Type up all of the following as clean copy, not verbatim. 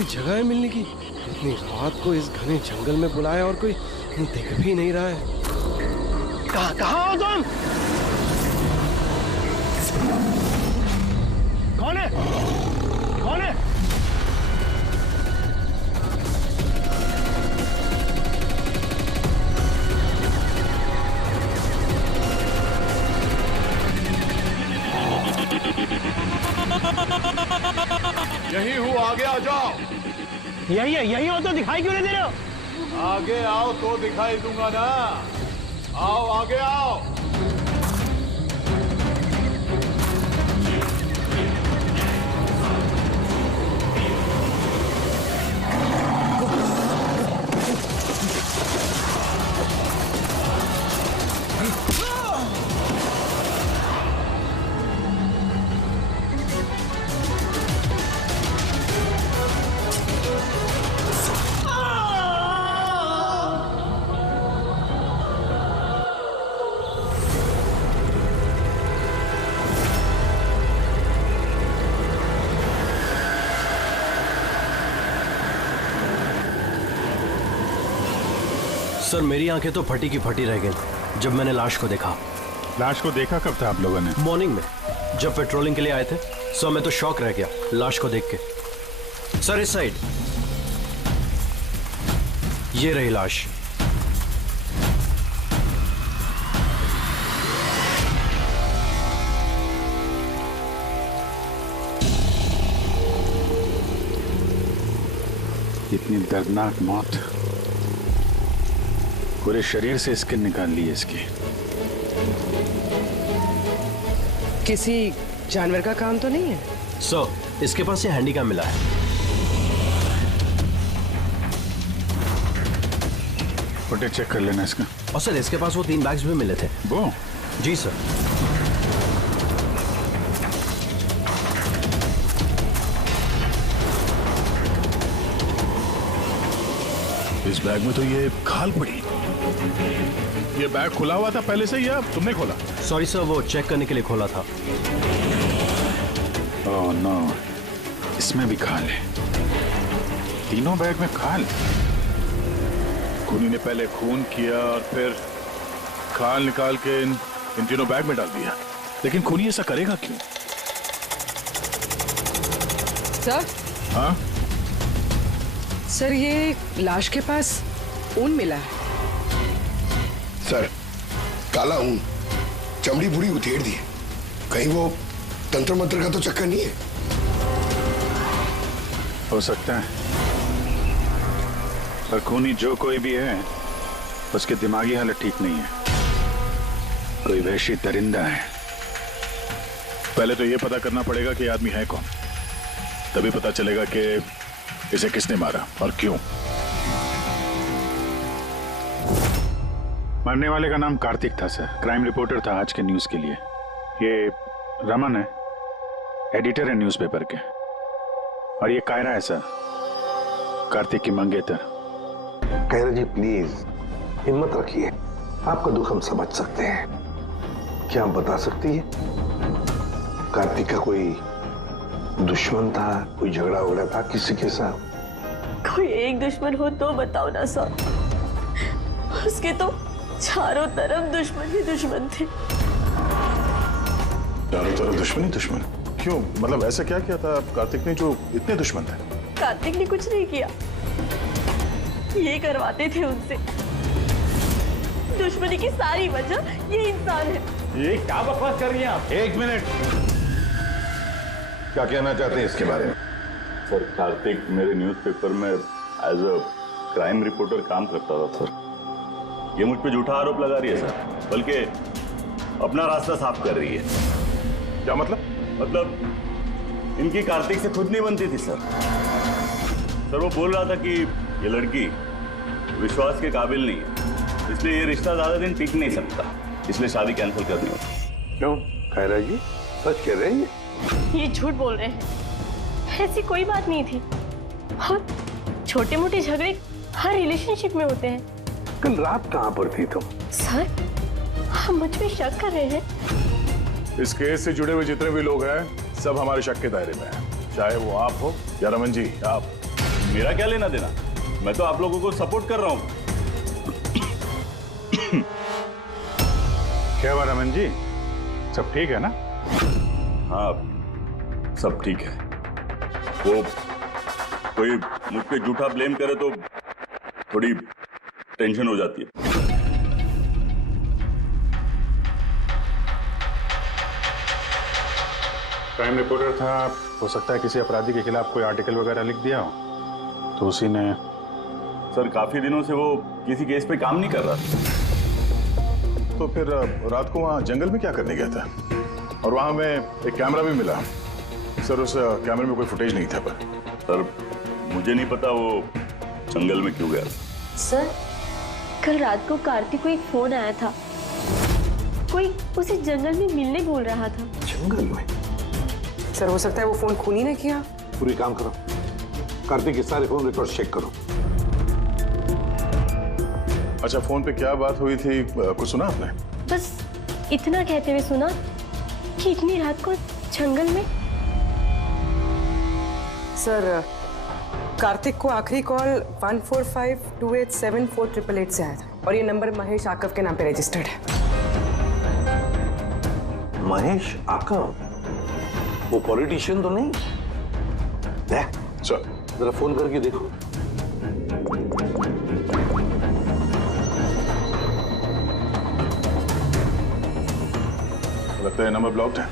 कोई जगह है मिलने की? इतनी रात को इस घने जंगल में बुलाया और कोई दिख भी नहीं रहा है। कहाँ हो तुम? कौन है? कौन है? यही हूँ, आगे आ जाओ। यही हो तो दिखाई क्यों नहीं दे रहे हो? आगे आओ तो दिखाई दूंगा ना। आओ आगे आओ। सर मेरी आंखें तो फटी की फटी रह गई जब मैंने लाश को देखा। लाश को देखा कब था आप लोगों ने? मॉर्निंग में जब पेट्रोलिंग के लिए आए थे। सो मैं तो शॉक रह गया लाश को देख के। सर इस साइड ये रही लाश। इतनी दर्दनाक मौत, पूरे शरीर से स्किन निकाल ली है इसकी। किसी जानवर का काम तो नहीं है? सर इसके पास ये हैंडी कैम मिला है। फुटेज चेक कर लेना इसका। और सर इसके पास वो 3 बैग्स भी मिले थे। वो? जी सर। इस बैग में तो ये खाल पड़ी। ये बैग खुला हुआ था पहले से या तुमने खोला? सॉरी सर वो चेक करने के लिए खोला था। ओह नो, इसमें भी खाल है। तीनों बैग में खाल। खूनी ने पहले खून किया और फिर खाल निकाल के इन तीनों बैग में डाल दिया। लेकिन खूनी ऐसा करेगा क्यों? सर? हाँ सर ये लाश के पास ऊन मिला है। सर काला ऊन, चमड़ी पूरी उधेड़ दी है। कहीं वो तंत्र मंत्र का तो चक्कर नहीं है? हो सकता है, पर खूनी जो कोई भी है उसकी दिमागी हालत ठीक नहीं है। कोई वहशी दरिंदा है। पहले तो ये पता करना पड़ेगा कि आदमी है कौन, तभी पता चलेगा कि इसे किसने मारा और क्यों। मरने वाले का नाम कार्तिक था सर, क्राइम रिपोर्टर था आज के न्यूज के लिए। ये रमन है, एडिटर है न्यूज़पेपर के। और ये कायरा है सर, कार्तिक की मंगेतर। कायरा जी प्लीज हिम्मत रखिए, आपका दुख हम समझ सकते हैं। क्या आप बता सकती है कार्तिक का कोई दुश्मन था, कोई झगड़ा हो रहा था किसी के साथ? कोई एक दुश्मन हो तो बताओ ना सर। उसके तो चारों तरफ दुश्मन ही दुश्मन थे। चारों तरफ दुश्मन ही दुश्मन? क्यों, मतलब ऐसा क्या किया था कार्तिक ने जो इतने दुश्मन थे? कार्तिक ने कुछ नहीं किया, ये करवाते थे उनसे। दुश्मनी की सारी वजह ये इंसान है। ये क्या बकवास कर रही हैं आप? एक मिनट, क्या कहना चाहते हैं इसके बारे में? सर कार्तिक मेरे न्यूज़पेपर में एज अ क्राइम रिपोर्टर काम करता था सर। ये मुझ पे झूठा आरोप लगा रही है सर, बल्कि अपना रास्ता साफ कर रही है। क्या मतलब? मतलब इनकी कार्तिक से खुद नहीं बनती थी सर। सर वो बोल रहा था कि ये लड़की विश्वास के काबिल नहीं है, इसलिए ये रिश्ता ज्यादा दिन टिक नहीं सकता, इसलिए शादी कैंसिल करनी होगी। क्यों कायरा जी, सच कह रहे हैं ये झूठ बोल रहे हैं, ऐसी कोई बात नहीं थी। और छोटे मोटे झगड़े हर रिलेशनशिप में होते हैं। कल रात कहाँ पर थी तुम? सर हम मुझ पे शक कर रहे हैं? इस केस से जुड़े हुए जितने भी लोग हैं सब हमारे शक के दायरे में हैं, चाहे वो आप हो या रमन जी आप। मेरा क्या लेना देना? मैं तो आप लोगों को सपोर्ट कर रहा हूं। क्या हुआ रमन जी, सब ठीक है ना? हाँ, सब ठीक है। वो कोई मुझ पे झूठा ब्लेम करे तो थोड़ी टेंशन हो जाती है। क्राइम रिपोर्टर था, हो सकता है किसी अपराधी के खिलाफ कोई आर्टिकल वगैरह लिख दिया हो, तो उसी ने। सर, काफी दिनों से वो किसी केस पे काम नहीं कर रहा था। तो फिर रात को वहाँ जंगल में क्या करने गया था? और वहाँ हमें एक कैमरा भी मिला। सर, उस कैमरे में कोई फुटेज नहीं था। पर सर, मुझे नहीं पता वो जंगल में क्यों गया। सर, कल रात को कार्तिक को एक फोन आया था। कोई उसे जंगल में मिलने बोल रहा था। जंगल में? सर, हो सकता है वो फोन खूनी ने किया। पूरी काम करो, कार्तिक के सारे फोन रिकॉर्ड चेक करो। अच्छा, फोन पे क्या बात हुई थी, कुछ सुना आपने? बस इतना कहते हुए सुना कि इतनी रात को जंगल में। सर, कार्तिक को आखिरी कॉल 1452874888 से आया था और ये नंबर महेश आकव के नाम पे रजिस्टर्ड है। महेश आकव? वो पॉलिटिशियन तो नहीं? चल जरा फोन करके देखो। लगता है नंबर ब्लॉक्ड है।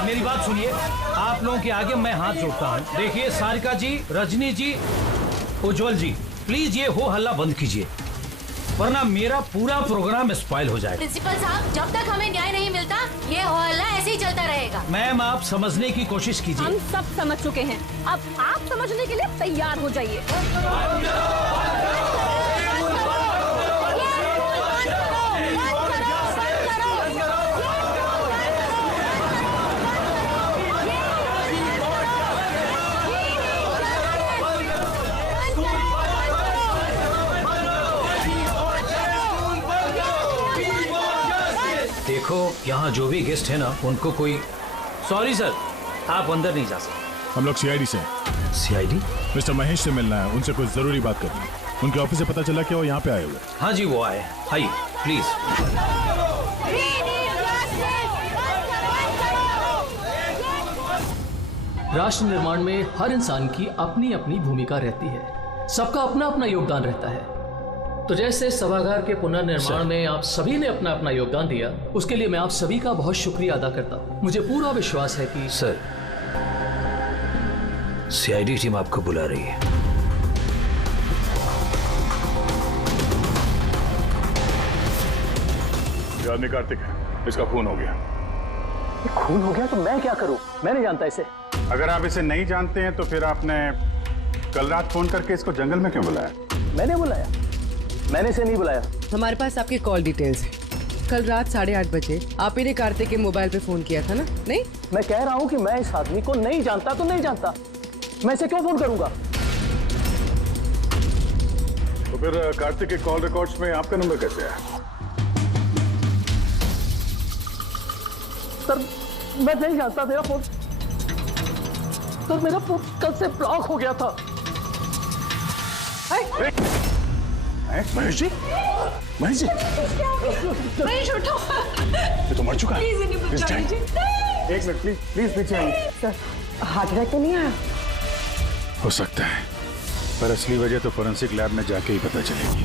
मेरी बात सुनिए, आप लोगों के आगे मैं हाथ जोड़ता हूँ। देखिए सारिका जी, रजनी जी, उज्जवल जी, प्लीज ये हो हल्ला बंद कीजिए, वरना मेरा पूरा प्रोग्राम स्पॉइल हो जाएगा। प्रिंसिपल साहब, जब तक हमें न्याय नहीं मिलता ये हो हल्ला ऐसे ही चलता रहेगा। मैम, आप समझने की कोशिश कीजिए। हम सब समझ चुके हैं, अब आप समझने के लिए तैयार हो जाइए। देखो, यहाँ जो भी गेस्ट है ना, उनको कोई। सॉरी सर, आप अंदर नहीं जा सकते। हम लोग सीआईडी से हैं। सीआईडी? मिस्टर महेश से मिलना है, उनसे कुछ जरूरी बात करनी है। उनके ऑफिस से पता चला कि वो यहाँ पे आए हुए। हाँ जी, वो आए। आइए प्लीज। राष्ट्र निर्माण में हर इंसान की अपनी अपनी भूमिका रहती है, सबका अपना अपना योगदान रहता है। तो जैसे सभागार के पुनर्निर्माण में आप सभी ने अपना अपना योगदान दिया, उसके लिए मैं आप सभी का बहुत शुक्रिया अदा करता हूँ। मुझे पूरा विश्वास है कि सर, सीआईडी टीम आपको बुला रही है। ये आदमी कार्तिक है, इसका खून हो गया। खून हो गया तो मैं क्या करूं? मैं नहीं जानता इसे। अगर आप इसे नहीं जानते हैं तो फिर आपने कल रात फोन करके इसको जंगल में क्यों बुलाया? मैंने बुलाया? मैंने इसे नहीं बुलाया। हमारे पास आपकी कॉल डिटेल्स है। कल रात 8:30 बजे आप ही ने कार्तिक के मोबाइल पे फोन किया था ना? नहीं, मैं कह रहा हूं कि मैं इस आदमी को नहीं जानता तो नहीं जानता, मैं इसे क्यों फोन करूंगा? तो फिर कार्तिक के कॉल रिकॉर्ड्स में आपका नंबर कैसे है? सर, मैं नहीं जानता। मेरा फोन कल से ब्लॉक हो गया था। महेश जी, महेश जी, महेश उठो। ये तो मर चुका है। प्लीज इन्हें बचा लीजिए। एक मिनट प्लीज, प्लीज पीछे आइए। सर, हार्ट अटैक तो नहीं आया? हो सकता है, पर असली वजह तो फोरेंसिक लैब में जाके ही पता चलेगी।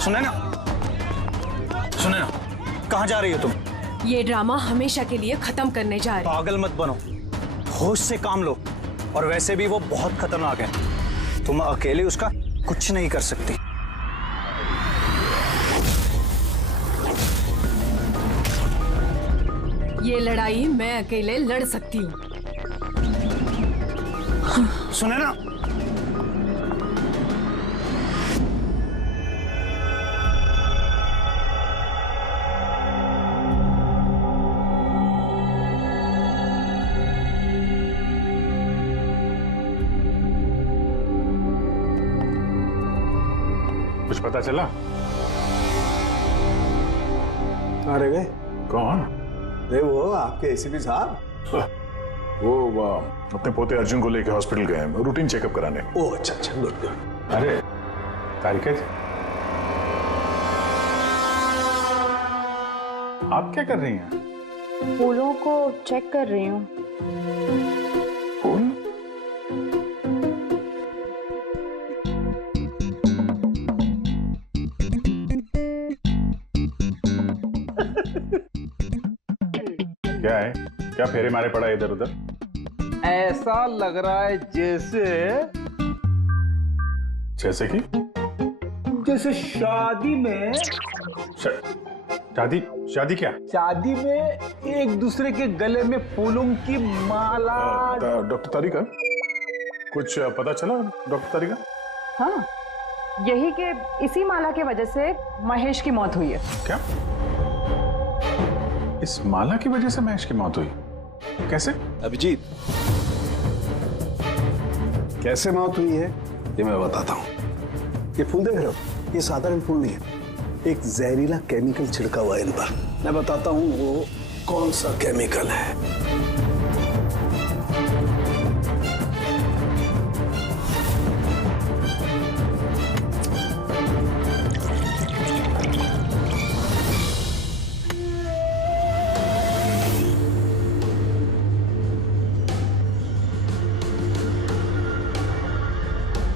सुने ना, कहाँ जा रही हो तुम? ये ड्रामा हमेशा के लिए खत्म करने जा रहे हैं। पागल मत बनो, होश से काम लो। और वैसे भी वो बहुत खतरनाक है, तुम अकेले उसका कुछ नहीं कर सकती। ये लड़ाई मैं अकेले लड़ सकती हूँ। सुने ना, कुछ पता चला? अरे गए कौन? अरे वो आपके एसीपी साहब। वो अपने पोते अर्जुन को लेकर हॉस्पिटल गए हैं रूटीन चेकअप कराने। ओह अच्छा अच्छा, गुड गुड। अरे तारिका जी, आप क्या कर रही हैं? फूलों को चेक कर रही हूँ। फूल? क्या है? क्या फेरे मारे पड़ा इधर उधर? ऐसा लग रहा है जैसे कि जैसे शादी में शादी क्या? शादी में एक दूसरे के गले में फूलों की माला। डॉक्टर तारिका, कुछ पता चला डॉक्टर तारिका? हाँ, यही कि इसी माला की वजह से महेश की मौत हुई है। क्या? इस माला की वजह से महेश की मौत हुई? कैसे? अभिजीत, कैसे मौत हुई है ये मैं बताता हूँ। ये फूल देख रहे हो, ये साधारण फूल नहीं है, एक जहरीला केमिकल छिड़का हुआ है इन पर। मैं बताता हूँ वो कौन सा केमिकल है।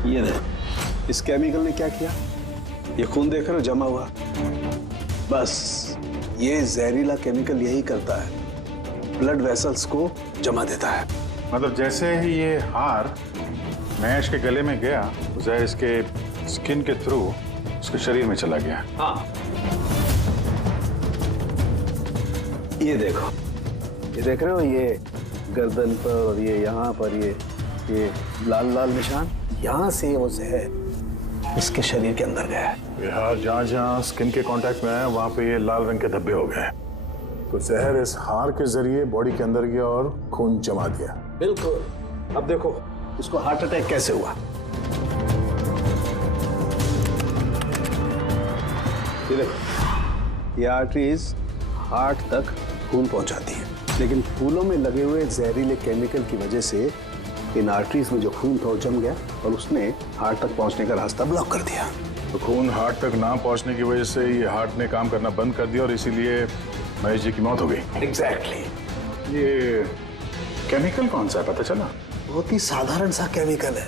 ये देख, इस केमिकल ने क्या किया, ये खून देख रहे हो जमा हुआ, बस ये जहरीला केमिकल यही करता है, ब्लड वेसल्स को जमा देता है। मतलब जैसे ही ये हार महेश के गले में गया, जहर इसके स्किन के थ्रू उसके शरीर में चला गया। हाँ, ये देखो, ये देख रहे हो, ये गर्दन पर और ये यहाँ पर ये लाल लाल निशान, यहाँ से वो जहर इसके शरीर के अंदर गया है। यार जहाँ जहाँ स्किन के कांटेक्ट में आया वहाँ पे ये लाल रंग के धब्बे हो गए, तो जहर इस हार के जरिए बॉडी के अंदर गया और खून जमा दिया। बिल्कुल। अब देखो इसको हार्ट अटैक कैसे हुआ। ये देखो, ये आर्टरीज हार्ट तक खून पहुंचाती है, लेकिन फूलों में लगे हुए जहरीले केमिकल की वजह से इन आर्टरीज में जो खून था वो जम गया और उसने हार्ट तक पहुंचने का रास्ता ब्लॉक कर दिया। तो खून हार्ट तक ना पहुंचने की वजह से ये हार्ट ने काम करना बंद कर दिया और इसीलिए महेश जी की मौत हो गई। एग्जैक्टली। ये केमिकल कौन सा है पता चला? बहुत ही साधारण सा केमिकल है,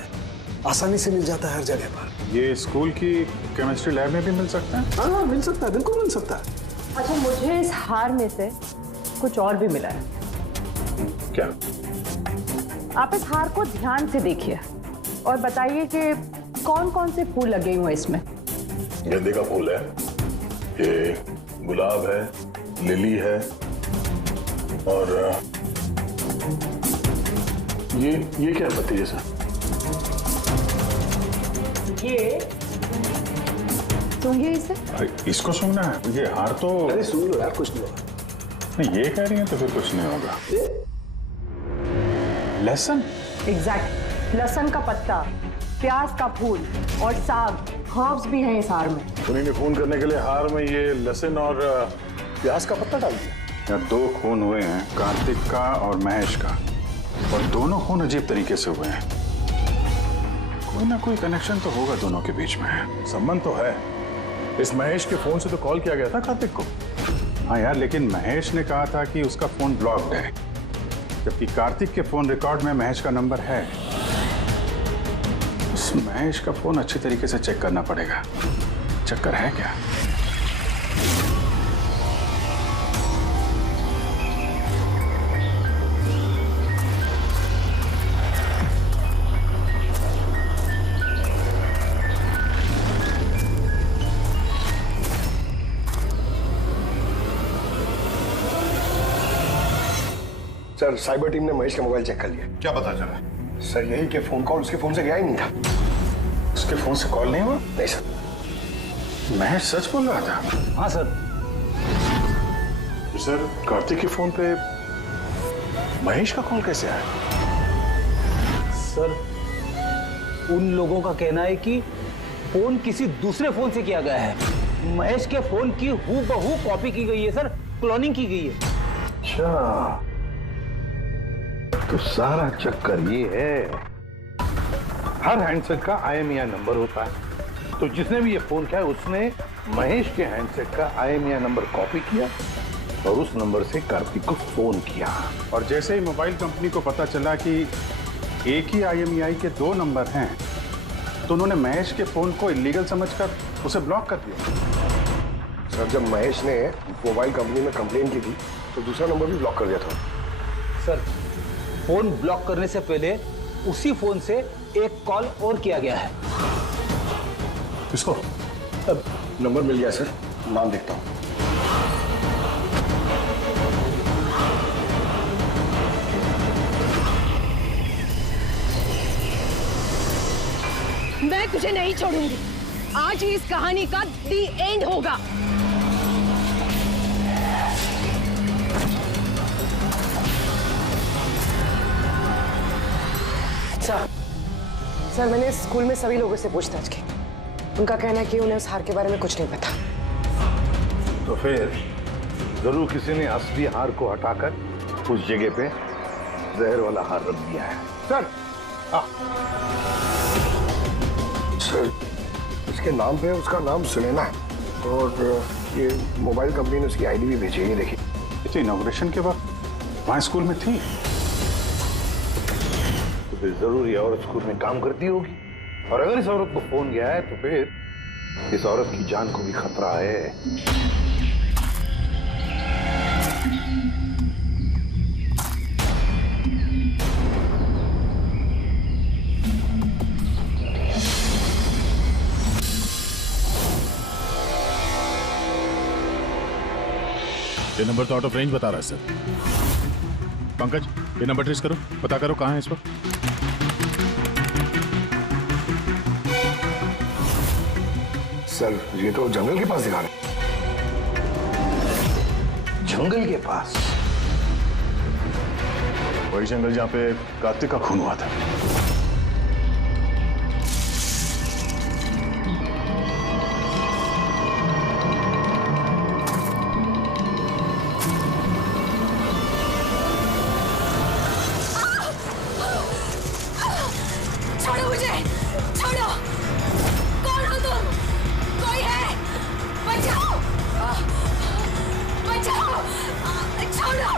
आसानी से मिल जाता है हर जगह पर। ये स्कूल की केमिस्ट्री लैब में भी मिल सकता है? हाँ मिल सकता है, बिल्कुल मिल सकता है। अच्छा, मुझे इस हार में से कुछ और भी मिला है। क्या? आप इस हार को ध्यान से देखिए और बताइए कि कौन कौन से फूल लगे हुए हैं इसमें। गेंदे का फूल है, ये गुलाब है, लिली है और ये क्या पत्ती जैसा? ये सूंघिए इसे। अरे इसको सूंघना है? ये हार तो अरे सूंघ लो यार, कुछ नहीं होगा। नहीं, ये कह रही है तो फिर कुछ नहीं होगा। लहसुन? एग्जैक्ट, लहसुन का पत्ता, प्याज का फूल और साग, हर्ब्स भी हैं इस हार में। उन्हीं ने खून करने के लिए हार में ये लहसुन और प्याज का पत्ता डाल दिया। यहाँ 2 खून हुए हैं, कार्तिक का और महेश का, और दोनों खून अजीब तरीके से हुए हैं। कोई ना कोई कनेक्शन तो होगा दोनों के बीच में, संबंध तो है। इस महेश के फोन से तो कॉल किया गया था कार्तिक को। हाँ यार, लेकिन महेश ने कहा था कि उसका फोन ब्लॉक्ड है, जबकि कार्तिक के फोन रिकॉर्ड में महेश का नंबर है। इस महेश का फोन अच्छी तरीके से चेक करना पड़ेगा, चक्कर है क्या? सर साइबर टीम ने महेश का मोबाइल चेक कर लिया। क्या पता चला? सर यही कि फोन कॉल उसके फोन से गया ही नहीं था। उसके फोन से कॉल नहीं हुआ? नहीं सर। महेश सच बोल रहा था? हाँ सर। तो सर कार्तिक के फोन पे महेश का कॉल कैसे आया? सर उन लोगों का कहना है कि फोन किसी दूसरे फोन से किया गया है। महेश के फोन की हूबहू कॉपी की गई है सर, क्लोनिंग की गई है। अच्छा, तो सारा चक्कर ये है, हर हैंडसेट का IMEI नंबर होता है, तो जिसने भी ये फोन किया उसने महेश के हैंडसेट का IMEI नंबर कॉपी किया और उस नंबर से कार्तिक को फोन किया। और जैसे ही मोबाइल कंपनी को पता चला कि एक ही IMEI के 2 नंबर हैं, तो उन्होंने महेश के फोन को इलीगल समझकर उसे ब्लॉक कर दिया। सर जब महेश ने मोबाइल कंपनी में कंप्लेन की थी तो दूसरा नंबर भी ब्लॉक कर दिया था। सर फोन ब्लॉक करने से पहले उसी फोन से एक कॉल और किया गया है। किसको? अब नंबर मिल गया सर, नाम देखता हूँ। मैं तुझे नहीं छोड़ूंगी। आज ही इस कहानी का दी एंड होगा। सर मैंने स्कूल में सभी लोगों से पूछताछ की। उनका कहना है कि उन्हें उस हार के बारे में कुछ नहीं पता। तो फिर जरूर किसी ने असली हार को हटाकर उस जगह पे जहर वाला हार रख दिया है। सर सर इसके नाम पे उसका नाम सुनैना है और ये मोबाइल कंपनी ने उसकी ID भी भेजी है, ये देखिए। तो इनॉग्रेशन के वक्त वहाँ स्कूल में थी, तो फिर जरूर ये औरत स्कूल में काम करती होगी, और अगर इस औरत को फोन गया है तो फिर इस औरत की जान को भी खतरा है। ये नंबर तो आउट ऑफ रेंज बता रहा है सर। पंकज ये नंबर ट्रेस करो, पता करो कहाँ है इस वक्त। सर ये तो जंगल के पास दिखा रहे। जंगल के पास? वही जंगल जहाँ पे कार्तिक का खून हुआ था। छोड़ो मुझे, छोड़ो। कौन हो तुम? कोई है? बचाओ, बचाओ, छोड़ो।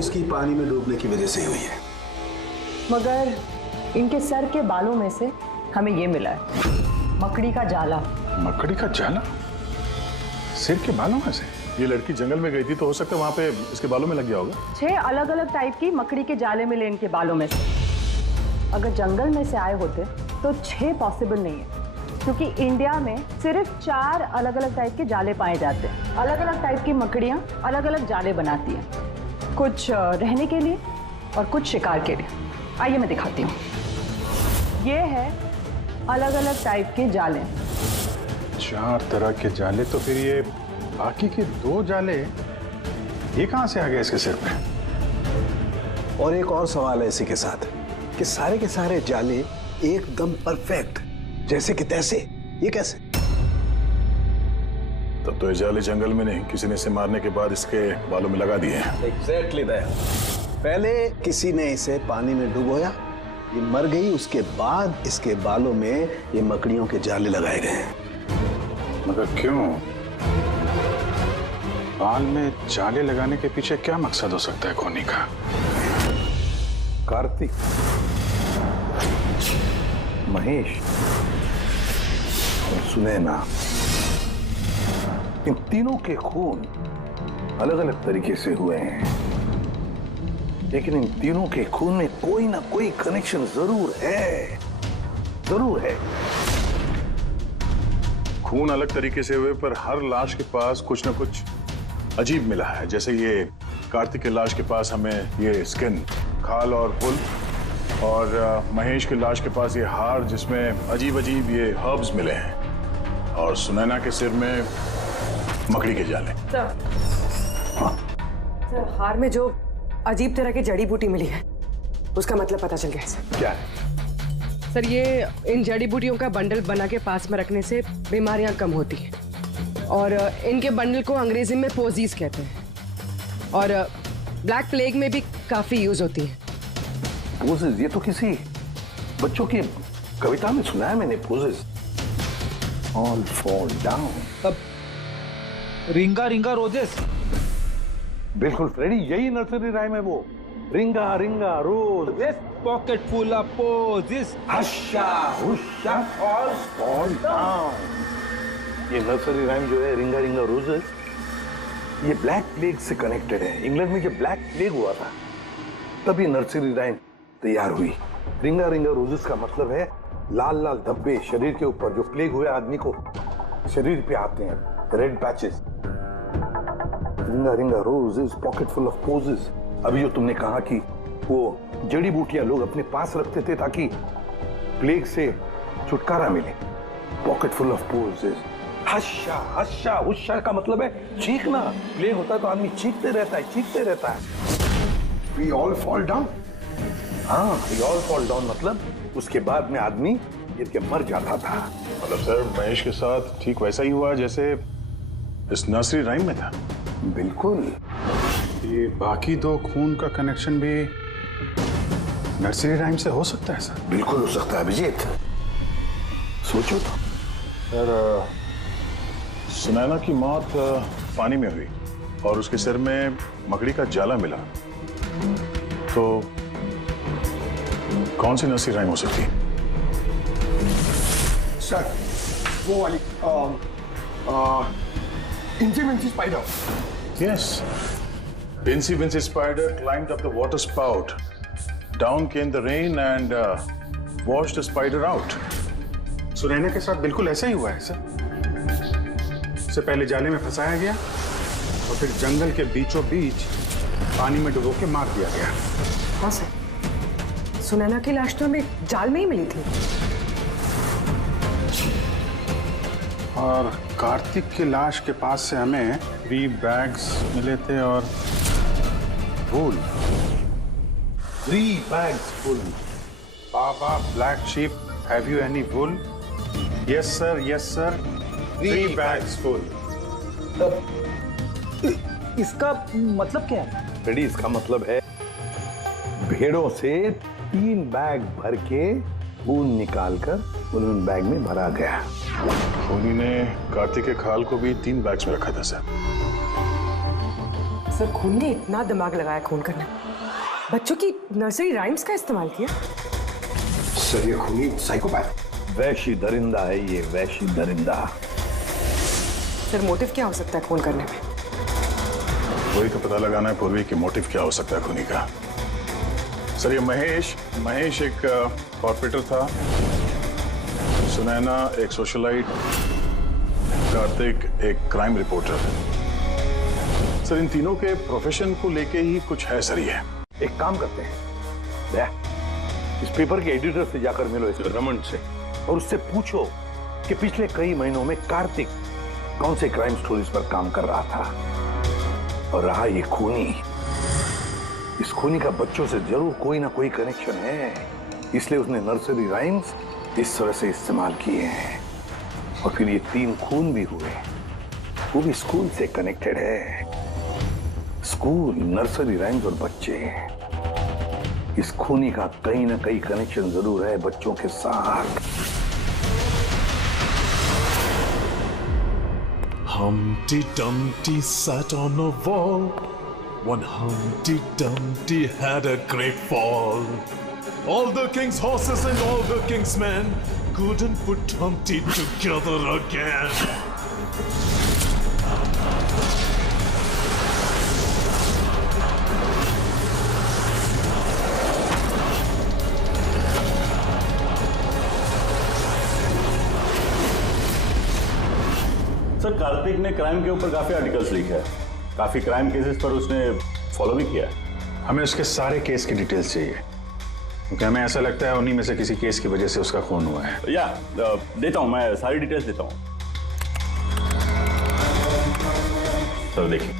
इसकी पानी में डूबने की वजह से हुई है। मगर इनके सर के बालों में से हमें ये मिला है, मकड़ी का जाला। मकड़ी का जाला? सिर के बालों में से? ये लड़की जंगल में गई थी तो हो सकता है वहां पे इसके बालों में लग गया होगा। 6 अलग अलग टाइप की मकड़ी के जाले मिले इनके बालों में से। अगर जंगल में से आए होते तो 6 पॉसिबल नहीं है, क्योंकि इंडिया में सिर्फ 4 अलग अलग टाइप के जाले पाए जाते हैं। अलग अलग टाइप की मकड़ियाँ अलग अलग जाले बनाती हैं, कुछ रहने के लिए, और कुछ शिकार के लिए। आइए मैं दिखाती हूँ। ये है अलग अलग टाइप के जाले। 4 तरह के जाले, तो फिर ये बाकी के 2 जाले ये कहां से आ गए इसके सिर पे? और एक और सवाल है इसी के साथ कि सारे के सारे जाले एकदम परफेक्ट जैसे कि तैसे, ये कैसे? तब तो ये जाले जंगल में नहीं, किसी ने इसे मारने के बाद इसके बालों में लगा दिए हैं। Exactly that. पहले किसी ने इसे पानी में डुबोया, ये मर गई, उसके बाद इसके बालों में ये मकड़ियों के जाले लगाए गए हैं। मगर क्यों? बाल में जाले लगाने के पीछे क्या मकसद हो सकता है खोनी का? कार्तिक, महेश और सुनैना, इन तीनों के खून अलग अलग तरीके से हुए हैं, लेकिन इन तीनों के खून में कोई ना कोई कनेक्शन जरूर है, जरूर है। खून अलग तरीके से हुए पर हर लाश के पास कुछ ना कुछ अजीब मिला है। जैसे ये कार्तिक की लाश के पास हमें ये स्किन, खाल और वुल, और महेश की लाश के पास ये हार जिसमें अजीब अजीब ये हर्ब्स मिले हैं, और सुनैना के सिर में मकड़ी के जाले। सर, हार में जो अजीब तरह की जड़ी बूटी मिली है उसका मतलब पता चल गया सर। क्या है? सर, ये इन जड़ी बूटियों का बंडल बना के पास में रखने से बीमारियां कम होती हैं, और इनके बंडल को अंग्रेजी में पोजीज कहते हैं, और ब्लैक प्लेग में भी काफी यूज होती है। पोजेस? ये तो किसी बच्चों की कविता में सुना है मैंने। Posies all fall down. अब रिंगा रिंगा रोजेस। बिल्कुल फ्रेडी, यही नर्सरी राइम है वो। Ring a ring a rose, pocket full of posies, husha husha all fall down. ये नर्सरी राइम जो है रिंगा रिंगा रोजेस, ये ब्लैक प्लेग से कनेक्टेड है। इंग्लैंड में जब ब्लैक प्लेग हुआ था तब ये नर्सरी राइम तैयार हुई। रिंगा रिंगा रोजेस का मतलब है लाल लाल धब्बे शरीर के ऊपर जो प्लेग हुए आदमी को शरीर पे आते हैं, रेड पैचेस। रिंगा रिंगा roses, pocket full of posies. अभी जो तुमने कहा कि वो जड़ी बूटियां लोग अपने पास रखते थे ताकि प्लेग से छुटकारा मिले, pocket full of posies. Hush hush हुशा का मतलब है चीखना। प्लेग होता है तो आदमी चीखते रहता है, चीखते रहता है। We all fall down। हाँ, we all fall down मतलब उसके बाद में आदमी गिर के मर जाता था। मतलब सर, महेश के साथ ठीक वैसा ही हुआ जैसे इस नर्सरी राइम में था। बिल्कुल। ये बाकी 2 खून का कनेक्शन भी नर्सरी राइम से हो सकता है सर? बिल्कुल हो सकता है अभिजीत, सोचो तो। सर, सुनैना की मौत पानी में हुई और उसके सिर में मकड़ी का जाला मिला, तो कौन सी नर्सरी राइम हो सकती है? सर, वो वाली इंची Vinci spider. Yes. Incy Wincy Spider climbed up the water spout. Down came the rain and washed the spider out. Sunaina के साथ बिल्कुल ऐसा ही हुआ है सर। उसे पहले जाले में फंसाया गया और फिर जंगल के बीचों बीच पानी में डुबो के मार दिया गया। हाँ सर, सुनैना की लाश तो हमें जाल में ही मिली थी। और कार्तिक की लाश के पास से हमें 3 बैग्स मिले थे और वूल। 3 bags full। Baa baa black sheep, have you any wool? Yes sir, yes sir, 3 bags full। इसका मतलब क्या है? रेडी, इसका मतलब है भेड़ों से 3 बैग भर के खून निकालकर उन बैग में भरा गया। खूनी ने कार्तिक के खाल को भी 3 बैग्स में रखा था सर। सर, खून ने इतना दिमाग लगाया खून करने, बच्चों की नर्सरी राइम्स का इस्तेमाल किया। सर, ये खूनी साइकोपैथ, वैशी दरिंदा है ये, वैशी दरिंदा। सर, मोटिव क्या हो सकता है खून करने में? वही तो पता लगाना है पूर्वी कि मोटिव क्या हो सकता है खूनी का। सर, ये महेश एक कॉर्पोरेटर था, सुनैना एक सोशलाइट, कार्तिक एक क्राइम रिपोर्टर। सर, इन तीनों के प्रोफेशन को लेके ही कुछ है सर। ये एक काम करते हैं, दया, इस पेपर के एडिटर से जाकर मिलो, इस रमन से, और उससे पूछो कि पिछले कई महीनों में कार्तिक कौन से क्राइम स्टोरीज पर काम कर रहा था। और रहा ये खूनी, इस खूनी का बच्चों से जरूर कोई ना कोई कनेक्शन है, इसलिए उसने नर्सरी राइम्स इस तरह से इस्तेमाल किए हैं। और फिर ये 3 खून भी हुए, वो भी स्कूल से कनेक्टेड है। स्कूल, नर्सरी राइम्स और बच्चे, इस खूनी का कहीं ना कहीं कनेक्शन जरूर है बच्चों के साथ। Humpty Dumpty sat on a wall. One Humpty Dumpty had a great fall. All the king's horses and all the king's men couldn't put Humpty together again. Sir, Kartik ने क्राइम के ऊपर काफी आर्टिकल्स लिखे हैं, काफी क्राइम केसेस पर उसने follow भी किया है। हमें उसके सारे केस की डिटेल्स चाहिए, क्योंकि हमें ऐसा लगता है उन्हीं में से किसी केस की वजह से उसका खून हुआ है। या देता हूं, मैं सारी डिटेल्स देता हूं। सर देखिए,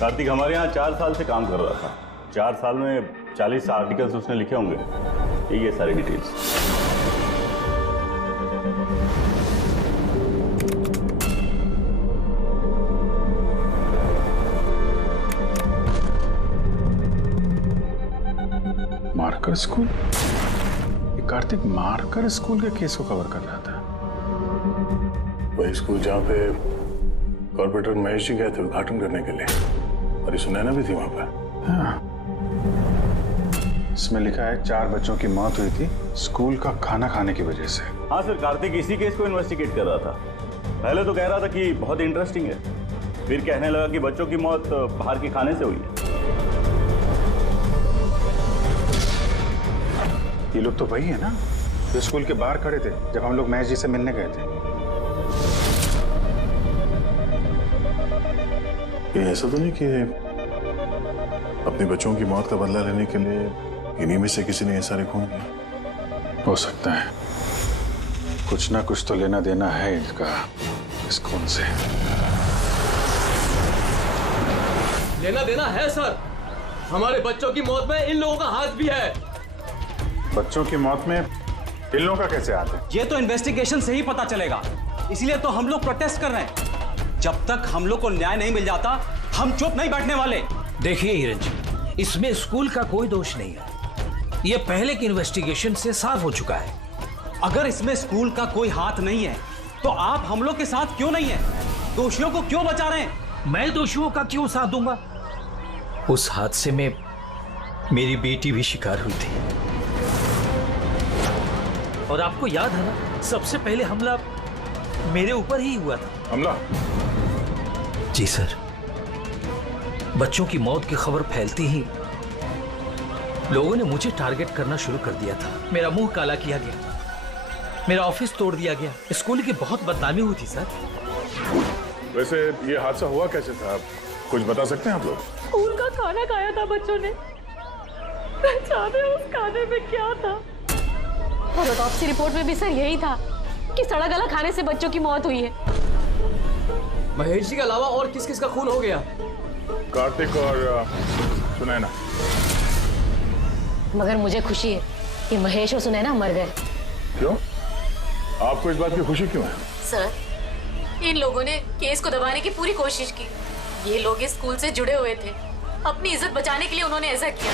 कार्तिक हमारे यहाँ 4 साल से काम कर रहा था। 4 साल में 40 आर्टिकल्स उसने लिखे होंगे। ये सारी डिटेल्स। Marker school? ये कार्तिक मार्कर स्कूल के केस को कवर कर रहा था। वही स्कूल जहाँ पे कॉर्पोरेटर महेश जी गए थे उद्घाटन करने के लिए, और ये सुनैना भी थी वहां पर। हाँ, इसमें लिखा है 4 बच्चों की मौत हुई थी स्कूल का खाना खाने की वजह से। हाँ सर, कार्तिक इसी केस को इन्वेस्टिगेट कर रहा था। पहले तो कह रहा था कि बहुत इंटरेस्टिंग है, फिर कहने लगा कि बच्चों की मौत बाहर के खाने से हुई है। ये लोग तो वही है ना जो स्कूल के बाहर खड़े थे जब हम लोग महेश जी से मिलने गए थे। ये ऐसा तो नहीं कि अपने बच्चों की मौत का बदला लेने के लिए इन्हीं में से किसी ने ये सारे खून किए? हो सकता है, कुछ ना कुछ तो लेना देना है इसका इस खून से। लेना देना है सर, हमारे बच्चों की मौत में इन लोगों का हाथ भी है। बच्चों की मौत में इन लोगों का कैसे हाथ है? ये तो इन्वेस्टिगेशन से ही पता चलेगा, इसलिए तो हम लोग प्रोटेस्ट कर रहे हैं। जब तक हम लोग को न्याय नहीं मिल जाता, हम चुप नहीं बैठने वाले। देखिए हिरन जी, इसमें स्कूल का कोई दोष नहीं है। ये पहले की इन्वेस्टिगेशन से साफ हो चुका है। अगर इसमें स्कूल का कोई हाथ नहीं है, तो आप हम लोग के साथ क्यों नहीं है? दोषियों को क्यों बचा रहे हैं? मैं दोषियों का क्यों साथ दूंगा? उस हादसे में मेरी बेटी भी शिकार हुई थी, और आपको याद है ना, सबसे पहले हमला मेरे ऊपर ही हुआ था। हमला? जी सर। बच्चों की मौत की खबर फैलती ही लोगों ने मुझे टारगेट करना शुरू कर दिया था। मेरा मुंह काला किया गया, मेरा ऑफिस तोड़ दिया गया, स्कूल की बहुत बदनामी हुई थी सर। वैसे ये हादसा हुआ कैसे था, कुछ बता सकते हैं आप लोग? स्कूल का खाना खाया था बच्चों ने, जाने उस खाने में क्या था। और ऑटोप्सी रिपोर्ट में भी सर यही था कि सड़ा गला खाने से बच्चों की मौत हुई है। महेश जी के अलावा और किस किस का खून हो गया? कार्तिक और सुनैना। मगर मुझे खुशी है कि महेश और सुनैना मर गए। क्यों? आपको इस बात की खुशी क्यों है? सर, इन लोगों ने केस को दबाने की पूरी कोशिश की। ये लोग इस स्कूल से जुड़े हुए थे, अपनी इज्जत बचाने के लिए उन्होंने ऐसा किया।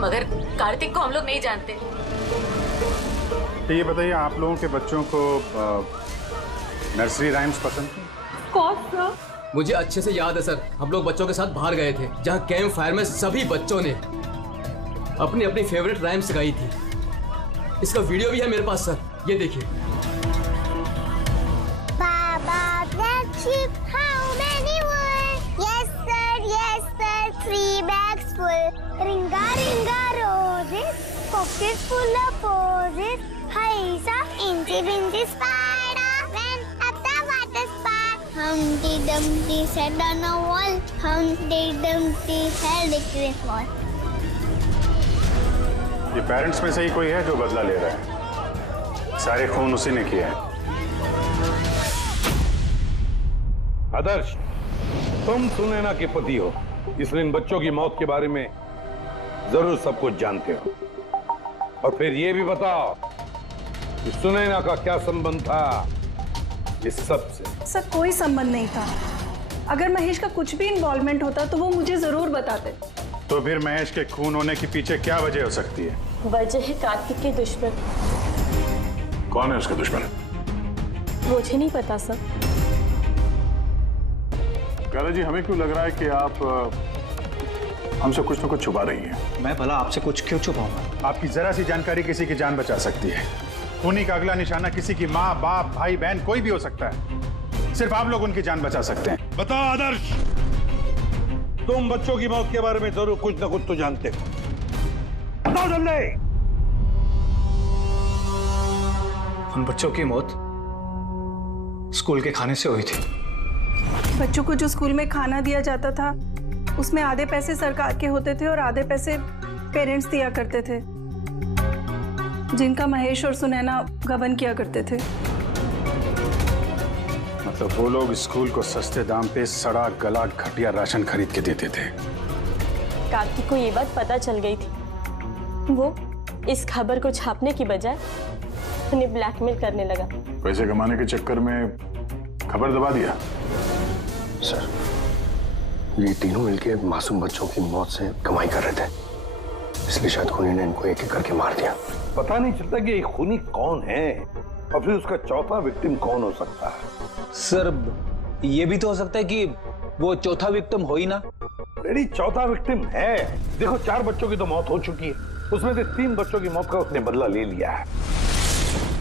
मगर कार्तिक को हम लोग नहीं जानते। तो ये बताइए, आप लोगों के बच्चों को नर्सरी राइम्स पसंद थी? कौन सा? मुझे अच्छे से याद है सर, हम लोग बच्चों के साथ बाहर गए थे, जहाँ कैंप फायर में सभी बच्चों ने अपनी अपनी फेवरेट राइम्स गाई थी। इसका वीडियो भी है मेरे पास सर, ये देखिए। Baba, black sheep, how many wool? Yes sir, 3 bags full. Ringa, ringa, roses, pockets full of posies. Hi, sa, incy, wincy spider, went up the water spout. How Humpty Dumpty sat on a wall. Humpty Dumpty had a great fall. ये parents में से ही कोई है जो बदला ले रहा है। सारे खून उसी ने किया है। आदर्श, तुम सुनैना के पति हो, इसलिए इन बच्चों की मौत के बारे में जरूर सब कुछ जानते हो। और फिर ये भी बताओ कि सुनैना का क्या संबंध था इस सब से? सर, कोई संबंध नहीं था। अगर महेश का कुछ भी इन्वॉल्वमेंट होता तो वो मुझे जरूर बताते। तो फिर महेश के खून होने के पीछे क्या वजह हो सकती है? वजह है कार्तिक के दुश्मन। कौन है उसका दुश्मन? मुझे नहीं पता सर। काला जी, हमें क्यों लग रहा है कि आप हमसे कुछ न कुछ छुपा रही हैं? मैं भला आपसे कुछ क्यों छुपाऊंगा? आपकी जरा सी जानकारी किसी की जान बचा सकती है। खूनी का अगला निशाना किसी की माँ, बाप, भाई, बहन कोई भी हो सकता है। सिर्फ आप लोग उनकी जान बचा सकते हैं। बताओ आदर्श, तुम बच्चों की मौत के बारे में जरूर कुछ न कुछ तो जानते हो। बताओ जल्दी। उन बच्चों की मौत स्कूल के खाने से हुई थी। बच्चों को जो स्कूल में खाना दिया जाता था उसमें आधे पैसे सरकार के होते थे और आधे पैसे पेरेंट्स दिया करते थे, जिनका महेश और सुनैना गबन किया करते थे। मतलब वो लोग स्कूल को सस्ते दाम पे सड़ा गला घटिया राशन खरीद के देते थे। कार्तिक को ये बात पता चल गई थी। वो इस खबर को छापने की बजाय उन्हें ब्लैकमेल करने लगा। पैसे कमाने के चक्कर में खबर दबा दिया। सर, ये तीनों मिलके मासूम बच्चों की मौत से कमाई कर रहे थे, इसलिए शायद खूनी ने इनको एक एक करके मार दिया। पता नहीं चलता कि ये खूनी कौन है और फिर उसका चौथा विक्टिम कौन हो सकता है। सर, ये भी तो हो सकता है कि वो चौथा विक्टिम हो ही ना। रेडी, चौथा विक्टिम है। देखो, 4 बच्चों की तो मौत हो चुकी है, उसमें से 3 बच्चों की मौत का उसने बदला ले लिया है।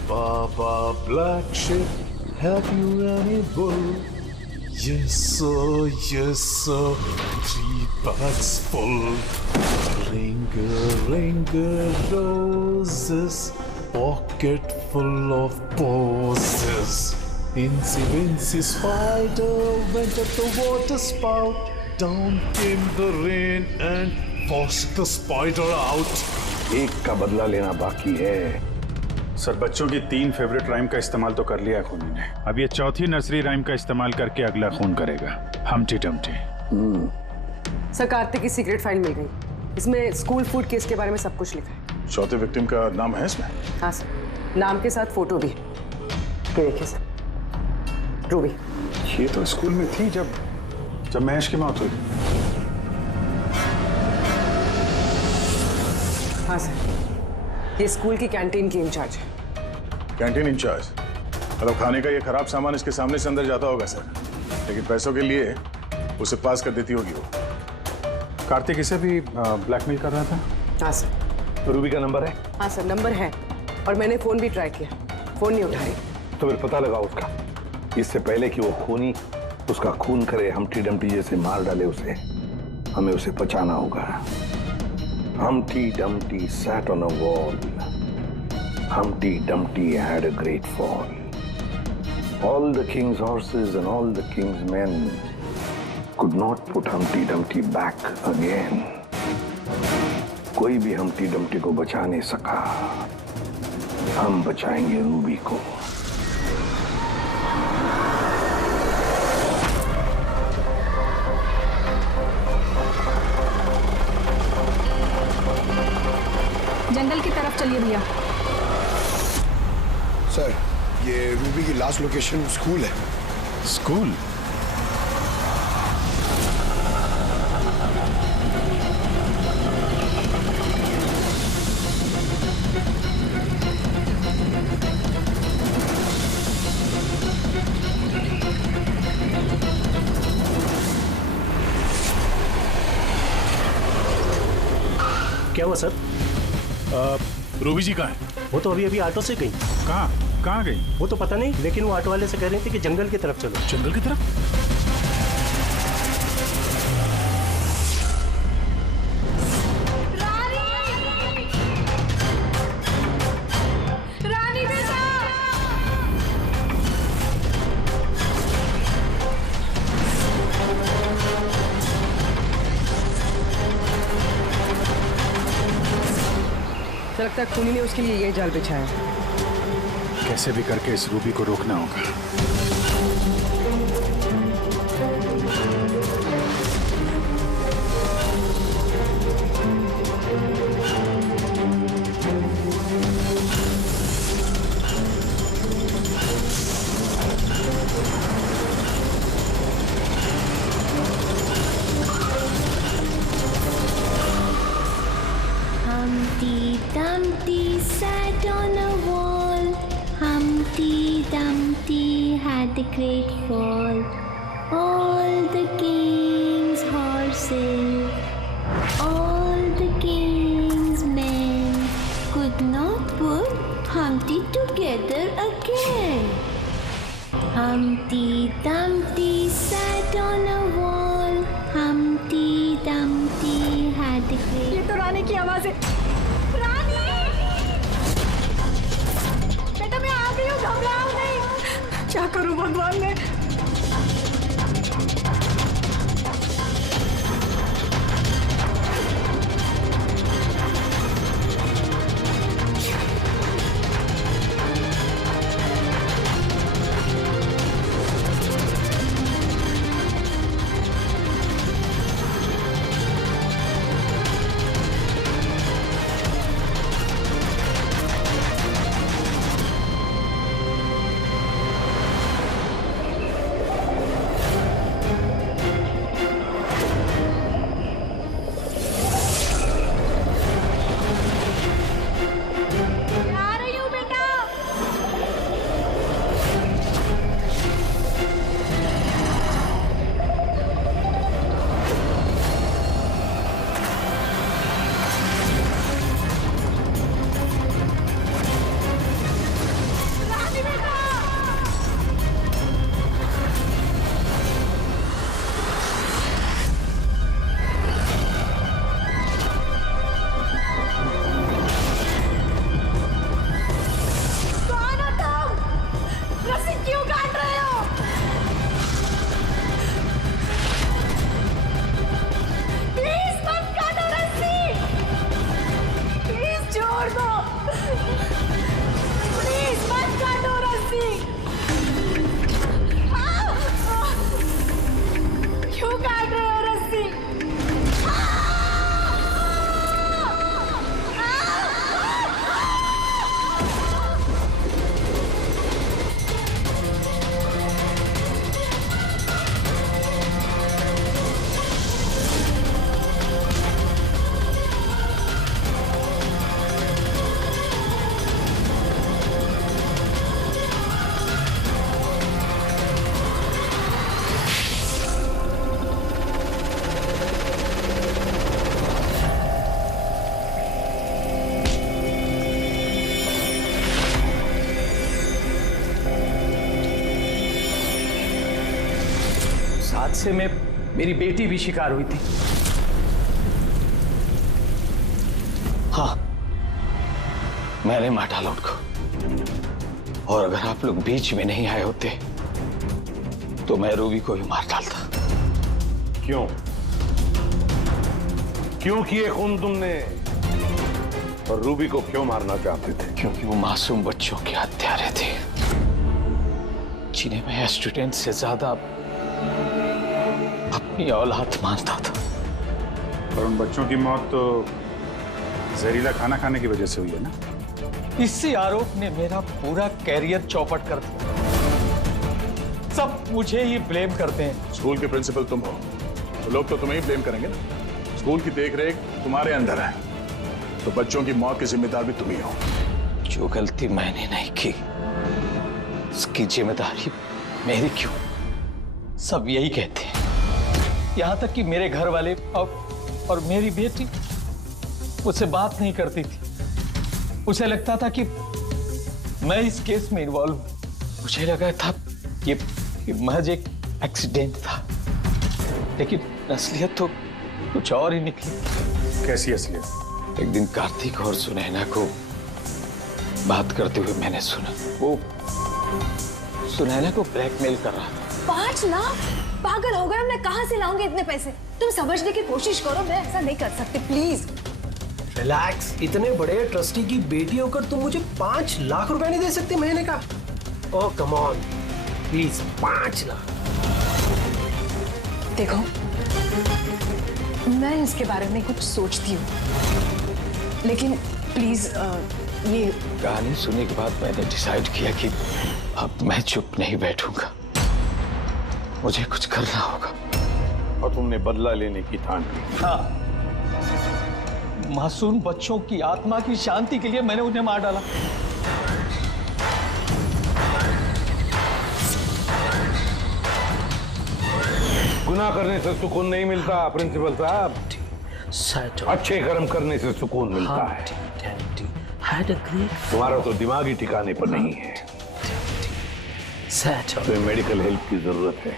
Baba Black Sheep, have you any bull? Yes sir, yes sir, 3 bags full. Ring roses, pocket full of posies. Incy Wincy Spider went up the water spout. Down came the rain and forced the spider out. एक का बदला लेना बाकी है। Sir, बच्चों की 3 favourite rhyme का इस्तेमाल तो कर लिया खूनी ने। अब ये चौथी नर्सरी राइम का इस्तेमाल करके अगला खून करेगा, हम्टी डम्टी। सर, कार्तिक की सीक्रेट फाइल मिल गई। इसमें स्कूल फूड केस के बारे में सब कुछ लिखा है। चौथे विक्टिम का नाम है इसमें? हाँ सर, नाम के साथ फोटो भी है। ये देखिए सर, रूबी। ये तो स्कूल में थी जब महेश की मौत हुई। हाँ सर, ये स्कूल की कैंटीन की इंचार्ज है। Canteen incharge? मतलब खाने का ये खराब सामान इसके सामने से अंदर जाता होगा सर, लेकिन पैसों के लिए उसे पास कर देती होगी वो। कार्तिक इसे भी ब्लैकमेल कर रहा था? हाँ सर। रूबी का नंबर है? हाँ सर, नंबर है और मैंने फोन भी ट्राई किया, फोन नहीं उठा रही। तो फिर पता लगाओ उसका, इससे पहले कि वो खूनी उसका खून करे, हम्टी डम्टी जैसे मार डाले उसे। हमें उसे बचाना होगा। Humpty Dumpty sat on a wall. Humpty Dumpty had a great fall. All the king's horses and all the king's men could not put Humpty Dumpty back again. कोई भी Humpty Dumpty को बचा नहीं सका। हम बचाएंगे रूबी को। जंगल की तरफ चलिए भैया। सर, ये रूबी की लास्ट लोकेशन स्कूल है। स्कूल? क्या हुआ सर? रूबी जी कहाँ है? वो तो अभी ऑटो से गई। कहाँ गई? वो तो पता नहीं, लेकिन वो ऑटो वाले से कह रही थी कि जंगल की तरफ चलो। जंगल की तरफ? ऐसा लगता है खूनी ने उसके लिए ये जाल बिछाया। कैसे भी करके इस रूबी को रोकना होगा। Humpty Dumpty sat on a wall. Humpty Dumpty had a great fall. All the king's horses, all the king's men could not put Humpty together again. Humpty Dumpty sat on a wall. Humpty Dumpty had a great... ये तो रानी की आवाज है। रानी! बेटा मैं आ गई हूँ, घबराओ नहीं। क्या करूँ भगवान मैं? हादसे में मेरी बेटी भी शिकार हुई थी। हाँ, मैंने मार डाला उनको। और अगर आप लोग बीच में नहीं आए होते तो मैं रूबी को भी मार डालता। क्यों? क्यों किए खून तुमने? और रूबी को क्यों मारना चाहते थे? क्योंकि वो मासूम बच्चों के हत्यारे थे, जिन्हें मैं स्टूडेंट से ज्यादा अपनी औलाद मानता था। और उन बच्चों की मौत तो जहरीला खाना खाने की वजह से हुई है ना? इसी आरोप ने मेरा पूरा कैरियर चौपट कर दिया। सब मुझे ही ब्लेम करते हैं। स्कूल के प्रिंसिपल तुम हो तो लोग तो तुम्हें ही ब्लेम करेंगे ना। स्कूल की देखरेख तुम्हारे अंदर है तो बच्चों की मौत के जिम्मेदार भी तुम ही हो। जो गलती मैंने नहीं की उसकी जिम्मेदारी मेरी क्यों? सब यही कहते हैं। यहां तक कि मेरे घर वाले और मेरी बेटी मुझसे बात नहीं करती थी। उसे लगता था कि मैं इस केस में इन्वॉल्व हूं। मुझे लगा था ये महज एक एक्सीडेंट था, लेकिन असलियत तो कुछ और ही निकली। कैसी असलियत? एक दिन कार्तिक और सुनैना को बात करते हुए मैंने सुना। वो सुनैना को ब्लैकमेल कर रहा था। 5 लाख? पागल हो गए, मैं कहां से लाऊंगी इतने पैसे? तुम समझने की कोशिश करो, मैं ऐसा नहीं कर सकती, प्लीज। रिलैक्स, इतने बड़े ट्रस्टी की बेटी होकर तुम मुझे 5 लाख रुपए नहीं दे सकते महीने का? ओह कम ऑन प्लीज, 5 लाख। देखो, मैं इसके बारे में कुछ सोचती हूँ, लेकिन प्लीज ये कहानी सुनने के बाद मैंने डिसाइड किया कि अब मैं चुप नहीं बैठूंगा, मुझे कुछ करना होगा। और तुमने बदला लेने की ठान ली? हाँ, मासूम बच्चों की आत्मा की शांति के लिए मैंने उन्हें मार डाला। गुनाह करने से सुकून नहीं मिलता प्रिंसिपल साहब, अच्छे कर्म करने से सुकून मिलता है। तुम्हारा तो दिमागी ठिकाने पर नहीं है, तुम्हें मेडिकल हेल्प की जरूरत है,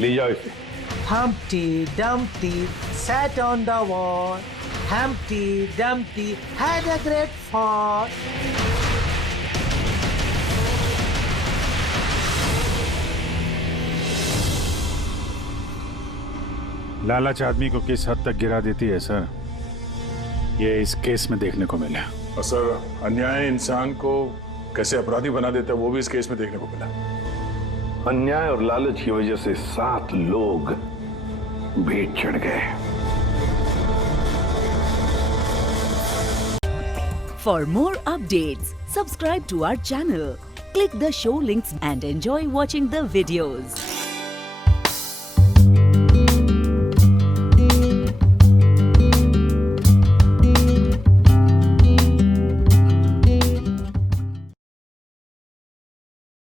ले जाओ इसे। Humpty Dumpty sat on the wall. Humpty Dumpty had a great fall. लालच आदमी को किस हद तक गिरा देती है सर, ये इस केस में देखने को मिला। और सर, अन्याय इंसान को कैसे अपराधी बना देता है वो भी इस केस में देखने को मिला। अन्याय और लालच की वजह से 7 लोग भेंट चढ़ गए। For more updates, subscribe to our channel, click the show links and enjoy watching the videos.